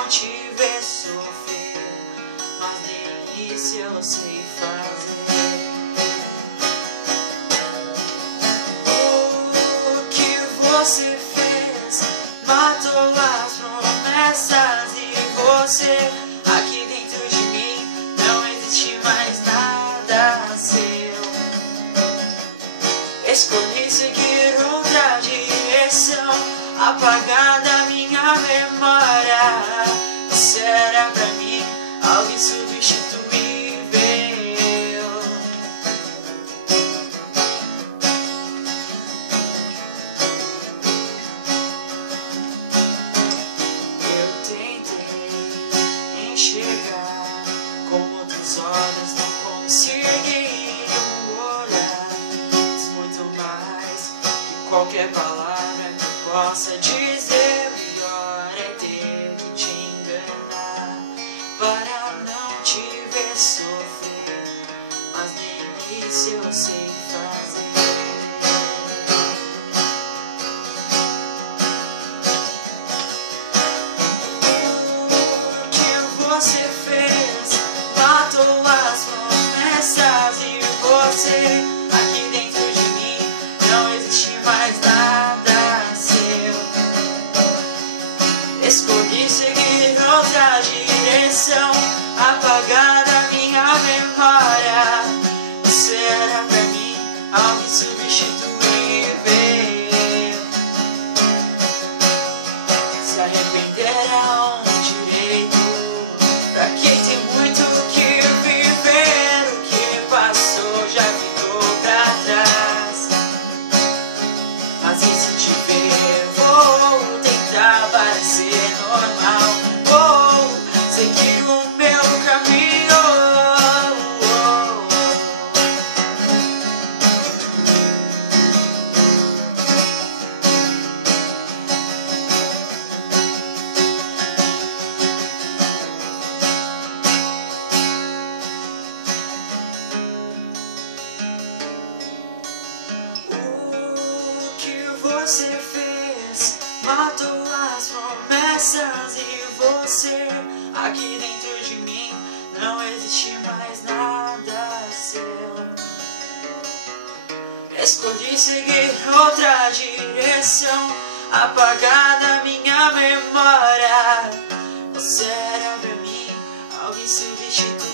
não te ver sofrer, mas nem isso eu sei fazer. O que você fez matou as promessas e você, aqui dentro de mim não existe mais nada seu. Escolhi seguir outra direção, apagar da minha memória. Você era pra mim algo insubstituível. Eu tentei enxergar com outros olhos, não consegui olhar. Diz muito mais que qualquer palavra que eu possa dizer. Melhor é ter que te enganar para não te ver sofrer, mas nem isso eu sei fazer. O que você fez matou as promessas e você, aqui dentro de mim não existe mais nada seu. Escolhi seguir outra direção, apagar da minha memória. Você era pra mim algo insubstituível. Se arrepender é um direito pra quem tem muito que viver. O que passou já ficou pra trás, mas e se te ver, vou tentar parecer normal, vou seguir o meu caminho. O que você fez matou as promessas e você, aqui dentro de mim não existe mais nada seu. Escolhi seguir outra direção, apagar da minha memória. Você era pra mim algo insubstituível.